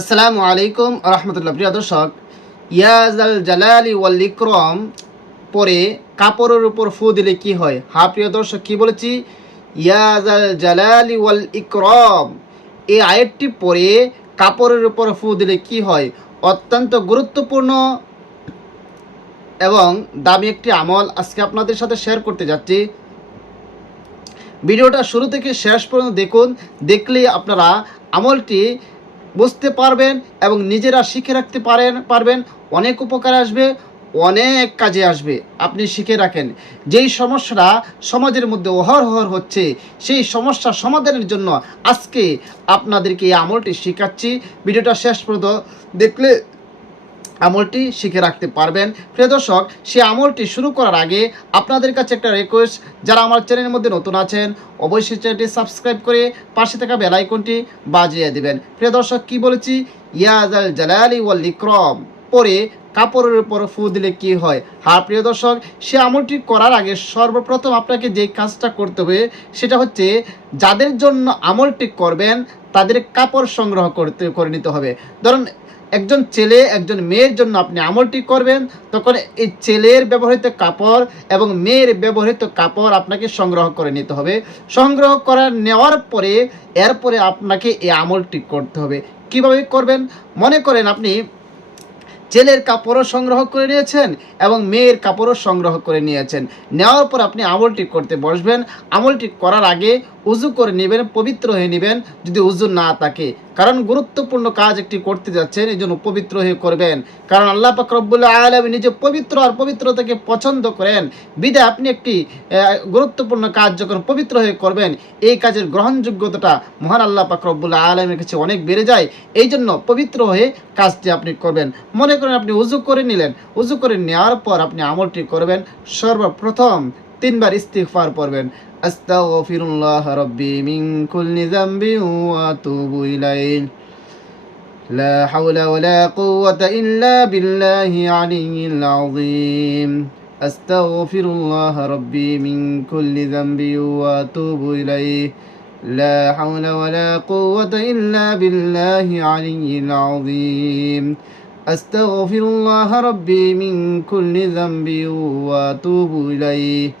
আসসালামু আলাইকুম রহমতুল্লাহ। প্রিয় দর্শক, ইয়াজাল জালালি ওয়াল ইকরাম পরে কাপড়ের উপর ফু দিলে কি হয়? প্রিয় দর্শক, কি বলেছি? ইয়াজাল জালালি ওয়াল ইকরাম, এই আয়াতটি পরে কাপড়ের উপর ফু দিলে কি হয়? অত্যন্ত গুরুত্বপূর্ণ এবং দামি একটি আমল আজকে আপনাদের সাথে শেয়ার করতে যাচ্ছি। ভিডিওটা শুরু থেকে শেষ পর্যন্ত দেখুন, দেখলেই আপনারা আমলটি বুঝতে পারবেন এবং নিজেরা শিখে রাখতে পারবেন। অনেক উপকার আসবে, অনেক কাজে আসবে। আপনি শিখে রাখেন। যেই সমস্যাটা সমাজের মধ্যে অহরহ হচ্ছে, সেই সমস্যা সমাধানের জন্য আজকে আপনাদেরকে এই আমলটি শেখাচ্ছি। ভিডিওটা শেষ পর্যন্ত দেখলে আমলটি শিখে রাখতে পারবেন। প্রিয় দর্শক, সেই আমলটি শুরু করার আগে আপনাদের কাছে একটা রিকোয়েস্ট, যারা আমার চ্যানেলের মধ্যে নতুন আছেন অবশ্যই চ্যানেলটি সাবস্ক্রাইব করে পাশে থাকা বেল আইকনটি বাজিয়ে দিবেন। প্রিয় দর্শক, কি বলেছি? ইয়াজাল জালালি ওয়াল ইকরাম পরে কাপড়ের উপর ফু দিলে কি হয়? প্রিয় দর্শক, সে আমলটি করার আগে সর্বপ্রথম আপনাকে যে কাজটা করতে হবে সেটা হচ্ছে, যাদের জন্য আমলটি করবেন তাদের কাপড় সংগ্রহ করে নিতে হবে। ধরুন, একজন ছেলে একজন মেয়ের জন্য আপনি আমলটি করবেন, তখন এই ছেলের ব্যবহৃত কাপড় এবং মেয়ের ব্যবহৃত কাপড় আপনাকে সংগ্রহ করে নিতে হবে। সংগ্রহ করে নেওয়ার পরে এরপরে আপনাকে এই আমলটি করতে হবে। কিভাবে করবেন? মনে করেন আপনি ছেলের কাপড়ও সংগ্রহ করে নিয়েছেন এবং মেয়ের কাপড়ও সংগ্রহ করে নিয়েছেন। নেওয়ার পর আপনি আমলটি করতে বসবেন। আমলটি করার আগে উজু করে নেবেন, পবিত্র হয়ে নেবেন যদি উজু না থাকে, কারণ গুরুত্বপূর্ণ কাজ একটি করতে যাচ্ছেন, এই জন্য পবিত্র হয়ে করবেন। কারণ আল্লাহ পাক রব্বুল আলামিন নিজে পবিত্র আর পবিত্রতাকে পছন্দ করেন। বিধায় আপনি একটি গুরুত্বপূর্ণ কাজ যখন পবিত্র হয়ে করবেন, এই কাজের গ্রহণযোগ্যতাটা মহান আল্লাহ পাক রব্বুল আলামিনের কাছে অনেক বেড়ে যায়। এই জন্য পবিত্র হয়ে কাজটি আপনি করবেন। মনে করেন আপনি উজু করে নিলেন, উজু করে নেওয়ার পর আপনি আমলটি করবেন। সর্বপ্রথম 3 বার ইস্তিগফার পড়বেন। আস্তাগফিরুল্লাহ রাব্বি মিন কুল্লি যামবি ওয়া আতুবু ইলাইহি লা হাওলা ওয়ালা কুওয়াতা ইল্লা বিল্লাহি আলিয়্যিল আযীম। আস্তাগফিরুল্লাহ রাব্বি মিন কুল্লি যামবি ওয়া আতুবু ইলাইহি লা হাওলা ওয়ালা কুওয়াতা ইল্লা বিল্লাহি আলিয়্যিল আযীম। আস্তাগফিরুল্লাহ রাব্বি মিন কুল্লি যামবি ওয়া আতুবু ইলাইহি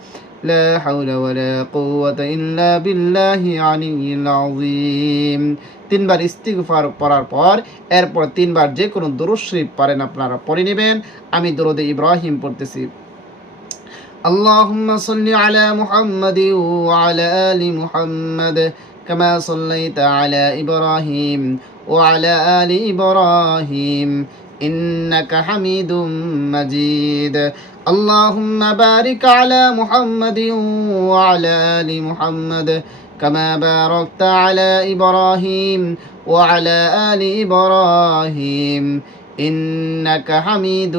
লা হাওলা ওয়ালা কুওয়াতা ইল্লা বিল্লাহি আলিয়্যিল আযীম। 3 বার ইস্তিগফার পড়ার পর এরপর 3 বার যে কোনো দরুদ শরীফ পারেন আপনারা পড়ে নেবেন। আমি দরুদে ইব্রাহিম পড়তেছি। আল্লাহুম্মা সাল্লি আলা মুহাম্মাদিন ওয়া আলা আলি মুহাম্মাদ কামা সাল্লাইতা আলা ইব্রাহিম ওয়া আলা আলি ইব্রাহিম إنك حميد مجيد اللهم بارك على محمد وعلى آل محمد كما باركت على إبراهيم وعلى آل إبراهيم إنك حميد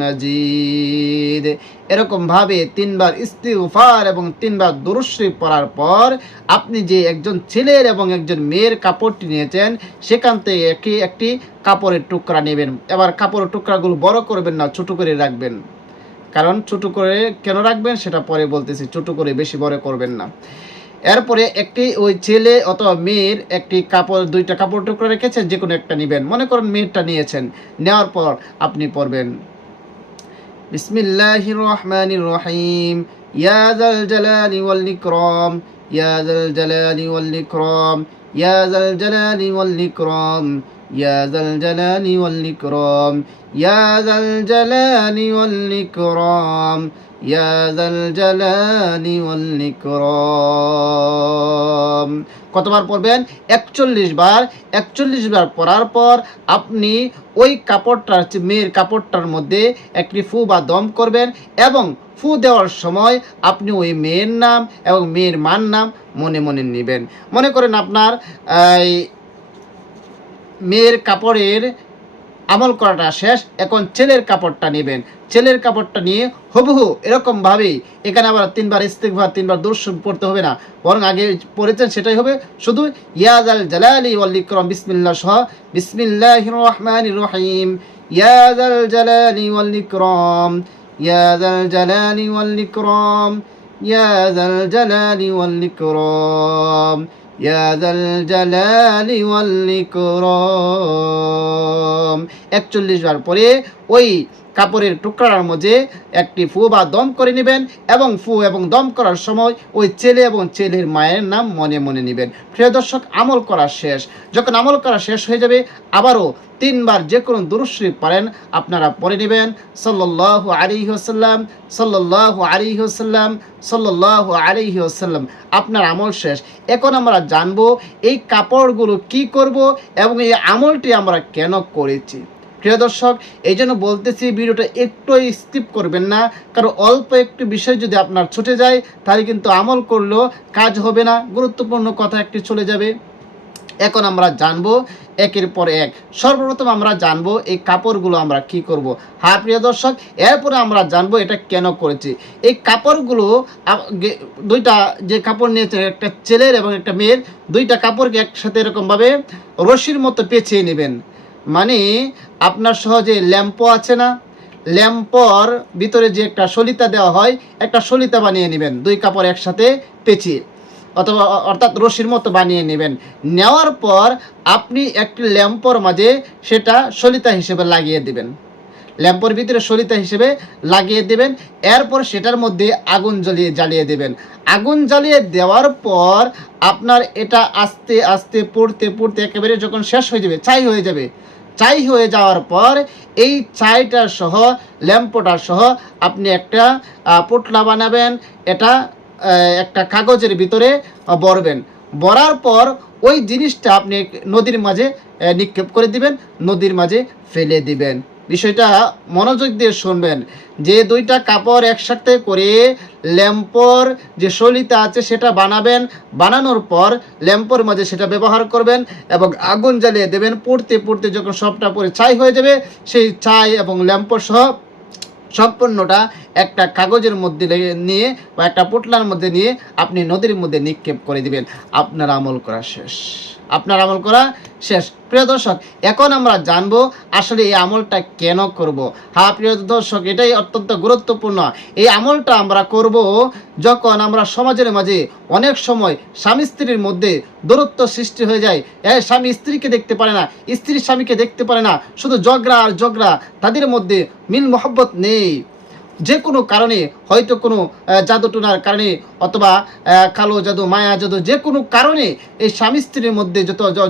مجيد। এরকম ভাবে 3 বার ইস্তিগফার এবং 3 বার দুরূদ শরীফ পড়ার পর আপনি যে একজন ছেলের এবং একজন মেয়ের কাপড়টি নিয়েছেন সেখান থেকে একটি কাপড়ের টুকরা নেবেন। এবার কাপড়ের টুকরাগুলো বড় করবেন না, ছোট করে রাখবেন। কারণ ছোট করে কেন রাখবেন সেটা পরে বলতেছি। ছোট করে, বেশি বড় করবেন না। এরপরে একটি ওই ছেলে অথবা মেয়ের একটি কাপড়, 2টা কাপড় টুকরা রেখেছেন, যে কোনো একটা নেবেন। মনে করেন মেয়েরটা নিয়েছেন, নেওয়ার পর আপনি পড়বেন বিসমিল্লাহির রহমানির রহিম ইয়া যাল জালালি ওয়াল ইকরাম ইয়া যাল জালালি ওয়াল ইকরাম ইয়া যাল জালালি ওয়াল ইকরাম ইয়া যাল জালালি ওয়াল ইকরাম ইয়া যাল জালালি ওয়াল ইকরাম ইয়া যাল জালালি ওয়াল ইকরাম। কতবার পড়বেন? 41 বার। 41 বার পড়ার পর আপনি ওই কাপড়টার, মেয়ের কাপড়টার মধ্যে একটি ফু বা দম করবেন এবং ফু দেওয়ার সময় আপনি ওই মেয়ের নাম এবং মেয়ের মার নাম মনে মনে নেবেন। মনে করেন আপনার মেয়ের কাপড়ের আমল করাটা শেষ, এখন ছেলের কাপড়টা নেবেন। ছেলের কাপড়টা নিয়ে হুবহু এরকমভাবে এখানে আবার 3 বার ইস্তিগফার, 3 বার দুরূদ শরীফ পড়তে হবে না, বরং আগে পড়েছেন সেটাই হবে। শুধু ইয়া যাল জালালি ওয়াল ইকরাম বিসমিল্লাহ সহ বিসমিল্লাহির রহমানির রহিম ইয়া যাল জালালি ওয়াল ইকরাম ইয়া যাল জালালি ওয়াল ইকরাম ইয়া যাল জালালি ওয়াল ইকরাম ইয়া যাল জালালি ওয়াল ইকরাম 41 বার পরে ওই কাপড়ের টুকরার মধ্যে একটি ফু বা দম করে নেবেন এবং ফু এবং দম করার সময় ওই ছেলে এবং ছেলের মায়ের নাম মনে মনে নেবেন। প্রিয় দর্শক, আমল করা শেষ। যখন আমল করা শেষ হয়ে যাবে, আবারও 3 বার যে কোনো দুরূদ শরীফ পড়েন আপনারা পড়ে নেবেন সাল্লাল্লাহু আলাইহি ওয়াসাল্লাম, সাল্লাল্লাহু আলাইহি ওয়াসাল্লাম, সাল্লাল্লাহু আলাইহি ওয়াসাল্লাম। আপনার আমল শেষ। এখন আমরা জানবো এই কাপড়গুলো কি করব এবং এই আমলটি আমরা কেন করেছি। প্রিয় দর্শক, এই জন্য বলতেছি ভিডিওটা একটু স্কিপ করবেন না, কারণ অল্প একটু বিষয় যদি আপনার ছুটে যায় তাহলে কিন্তু আমল করলেও কাজ হবে না, গুরুত্বপূর্ণ কথা একটি চলে যাবে। এখন আমরা জানবো একের পর এক। সর্বপ্রথম আমরা জানবো এই কাপড়গুলো আমরা কি করব। হ্যাঁ প্রিয় দর্শক, এরপরে আমরা জানবো এটা কেন করেছি। এই কাপড়গুলো দুইটা যে কাপড় নিয়েছে, একটা ছেলের এবং একটা মেয়ের, দুইটা কাপড়কে একসাথে এরকমভাবে রশির মতো পেঁচিয়ে নেবেন। মানে আপনার সহজে ল্যাম্পো আছে না, ল্যাম্পর ভিতরে যে একটা সলিতা দেওয়া হয়, একটা সলিতা বানিয়ে নেবেন দুই কাপড় একসাথে পেঁচিয়ে, অথবা অর্থাৎ রশির মতো বানিয়ে নেবেন। নেওয়ার পর আপনি একটি ল্যাম্পর মাঝে সেটা সলিতা হিসেবে লাগিয়ে দেবেন, ল্যাম্পর ভিতরে সলিতা হিসেবে লাগিয়ে দেবেন। এরপর সেটার মধ্যে আগুন জ্বালিয়ে দেবেন। আগুন জ্বালিয়ে দেওয়ার পর আপনার এটা আস্তে আস্তে পড়তে পড়তে একেবারে যখন শেষ হয়ে যাবে, ছাই হয়ে যাবে, ছাই হয়ে যাওয়ার পর এই ছাইটা সহ ল্যাম্পটা সহ আপনি একটা পোটলা বানাবেন। এটা একটা কাগজের ভিতরে ভরবেন। ভরার পর ওই জিনিসটা আপনি নদীর মাঝে নিক্ষেপ করে দিবেন, নদীর মাঝে ফেলে দিবেন। বিষয়টা মনোযোগ দিয়ে শুনবেন। যে দুইটা কাপড় একসাথে করে ল্যাম্পর যে সলিতা আছে সেটা বানাবেন, বানানোর পর ল্যাম্পর মাঝে সেটা ব্যবহার করবেন এবং আগুন জ্বালিয়ে দেবেন। পড়তে পড়তে যখন সবটা পরে ছাই হয়ে যাবে, সেই ছাই এবং ল্যাম্পর সহ সম্পূর্ণটা একটা কাগজের মধ্যে নিয়ে বা একটা পোটলার মধ্যে নিয়ে আপনি নদীর মধ্যে নিক্ষেপ করে দিবেন। আপনার আমল করা শেষ, আপনার আমল করা শেষ। প্রিয় দর্শক, এখন আমরা জানবো আসলে এই আমলটা কেন করব। হ্যাঁ প্রিয় দর্শক, এটাই অত্যন্ত গুরুত্বপূর্ণ। এই আমলটা আমরা করব যখন আমরা সমাজের মাঝে অনেক সময় স্বামী স্ত্রীর মধ্যে দূরত্ব সৃষ্টি হয়ে যায়। স্বামী স্ত্রীকে দেখতে পারে না, স্ত্রী স্বামীকে দেখতে পারে না, শুধু ঝগড়া আর ঝগড়া, তাদের মধ্যে মিল মহব্বত নেই। যে কোনো কারণে, হয়তো কোনো জাদুটোনার কারণে অথবা কালো জাদু, মায়া জাদু, যে কোনো কারণে এই স্বামী স্ত্রীর মধ্যে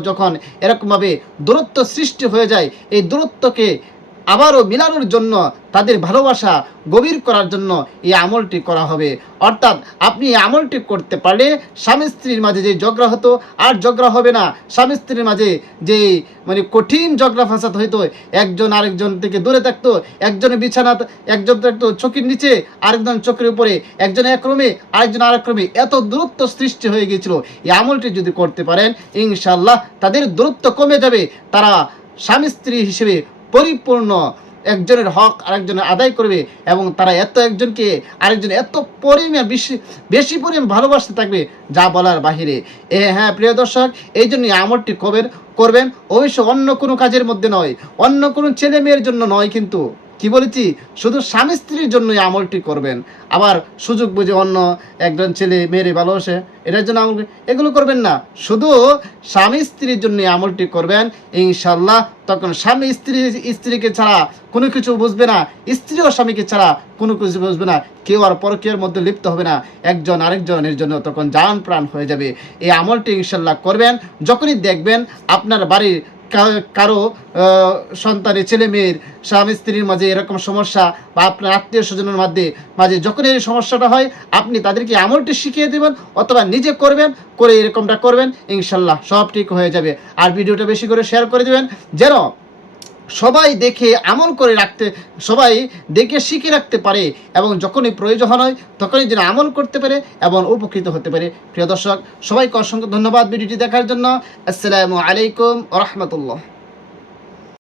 যখন এরকমভাবে দূরত্ব সৃষ্টি হয়ে যায়, এই দূরত্বকে আবারও মিলানোর জন্য, তাদের ভালোবাসা গভীর করার জন্য এই আমলটি করা হবে। অর্থাৎ আপনি এই আমলটি করতে পারলে স্বামী স্ত্রীর মাঝে যে ঝগড়া হতো আর ঝগড়া হবে না। স্বামী স্ত্রীর মাঝে যে মানে কঠিন ঝগড়া ফাসাদ হইতো, একজন আরেকজন থেকে দূরে থাকতো, একজনের বিছানা, একজন থাকতো চোখের নিচে, আরেকজন চোখের উপরে, একজন এক রুমে আরেকজন আরেক রুমে, এত দূরত্ব সৃষ্টি হয়ে গিয়েছিল। এই আমলটি যদি করতে পারেন, ইনশাআল্লাহ তাদের দূরত্ব কমে যাবে। তারা স্বামী স্ত্রী হিসেবে পরিপূর্ণ একজনের হক আরেকজনের আদায় করবে এবং তারা একজনকে আরেকজন এত পরিমাণ বেশি পরিমাণ ভালোবাসতে থাকবে, যা বলার বাহিরে। হ্যাঁ প্রিয় দর্শক, এই জন্য আমলটি করবেন অবশ্য অন্য কোনো কাজের মধ্যে নয়, অন্য কোনো ছেলে মেয়ের জন্য নয়, কিন্তু কি বলেছি, শুধু স্বামী স্ত্রীর জন্যই আমলটি করবেন। আবার সুযোগ বুঝে অন্য একজন ছেলে মেয়েরে ভালোবাসে, এটার জন্য আমল, এগুলো করবেন না। শুধু স্বামী স্ত্রীর জন্য আমলটি করবেন। ইনশাল্লাহ তখন স্বামী স্ত্রীকে ছাড়া কোনো কিছু বুঝবে না, স্ত্রীও স্বামীকে ছাড়া কোনো কিছু বুঝবে না, কেউ আর পরকীয়ার মধ্যে লিপ্ত হবে না, একজন আরেকজনের জন্য তখন জান প্রাণ হয়ে যাবে। এই আমলটি ইনশাল্লাহ করবেন। যখনই দেখবেন আপনার বাড়ির কারো সন্তানের, ছেলে মেয়ের, স্বামী স্ত্রীর মাঝে এরকম সমস্যা, বা আপনার আত্মীয় স্বজনের মাঝে যখন এই সমস্যাটা হয়, আপনি তাদেরকে আমলটি শিখিয়ে দেবেন অথবা নিজে করবেন, করে এরকমটা করবেন, ইনশাল্লাহ সব ঠিক হয়ে যাবে। আর ভিডিওটা বেশি করে শেয়ার করে দেবেন, যেন সবাই দেখে আমল করে সবাই দেখে শিখে রাখতে পারে এবং যখনই প্রয়োজন হয় তখনই যেন আমল করতে পারে এবং উপকৃত হতে পারে। প্রিয় দর্শক, সবাইকে অসংখ্য ধন্যবাদ ভিডিওটি দেখার জন্য। আসসালামু আলাইকুম ওয়া রাহমাতুল্লাহ।